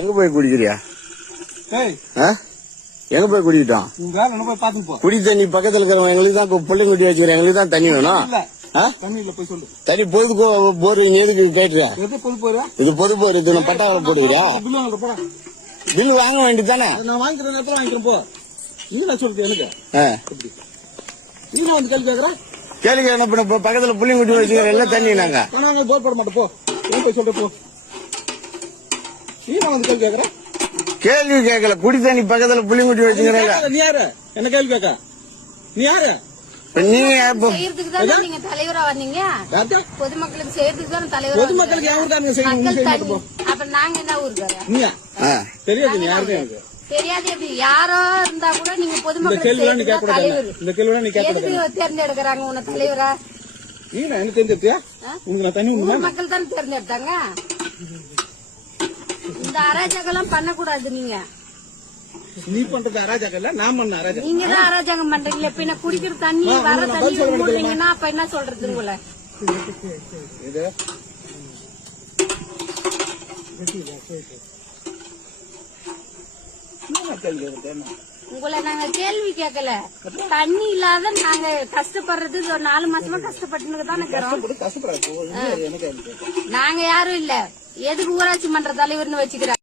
எங்க போய் குடிக்கிறியா? எங்க போய் குடிக்கிட்டோம்? குடி தண்ணி பக்கத்துல இருக்கிறவங்க எங்களுக்கு தான் பிள்ளைங்க குட்டி வச்சுக்கிறேன், எங்களுக்கு தான் தண்ணி வேணும். தண்ணி பொது போர் எதுக்கு கேட்டுற? இது பொது போர், இது பட்டாவில் போடுக்கிறியா? பில்லு வாங்க வேண்டியதானே? நான் வாங்கிக்கிற நேரத்தில் வாங்கிக்கிறேன் போ. நீ நான் சொல்றது எனக்கு நீ வந்து கேள்வி கேட்கற? கேள்வி என்ன பண்ண? பக்கத்துல பிள்ளைங்க குட்டி வச்சுக்கிறேன், எல்லாம் தண்ணி நாங்க போர் போட மாட்டோம் போ. ஏன் போய் சொல்ற போ. நீ வந்து கேள்வி கேட்கற? கேள்வி கேட்கல, குடி தண்ணி பக்கத்துல புள்ளிங்குட்டி வச்சுக்கிறேன். நீ யாரு என்ன கேள்வி கேட்க? நீ யாரு? நீங்க செய்யறதுக்கு தானே நீங்க தலைவரா வந்தீங்க. பொதுமக்களுக்கு செய்யறதுக்கு தானே தலைவர். பொதுமக்களுக்கு யாரு தான் செய்யணும்? அப்ப நாங்க என்ன ஊருக்காரா? நீயா தெரியாது. நீ யாரு தெரியாது. எப்படி யாரோ இருந்தா கூட நீங்க பொதுமக்களுக்கு தலைவர். இந்த கேள்வி நீ கேட்க தேர்ந்தெடுக்கிறாங்க உன்னை தலைவரா? நீ என்ன தேர்ந்தெடுத்தியா? உங்களுக்கு தண்ணி மக்கள் தானே தேர்ந்தெடுத்தாங்க. இந்த அராஜகம் பண்ணக்கூடாது. நீ பண்றது அராஜகம் இல்ல, நான் பண்ண அராஜகம். நீங்க தான் அராஜகம் பண்றீங்க. பின்ன குடிக்கிற தண்ணி வர தண்ணி மூடுறீங்கன்னா அப்ப என்ன சொல்றது உங்களை? உங்களை நாங்க கேள்வி கேட்கல. தண்ணி இல்லாத நாங்க கஷ்டப்படுறது ஒரு 4 மாசமா கஷ்டப்பட்டு தானே இருக்கிறோம். நாங்க யாரும் இல்ல. எதுக்கு ஊராட்சி மன்ற தலைவர்னு வச்சுக்கிறோம்?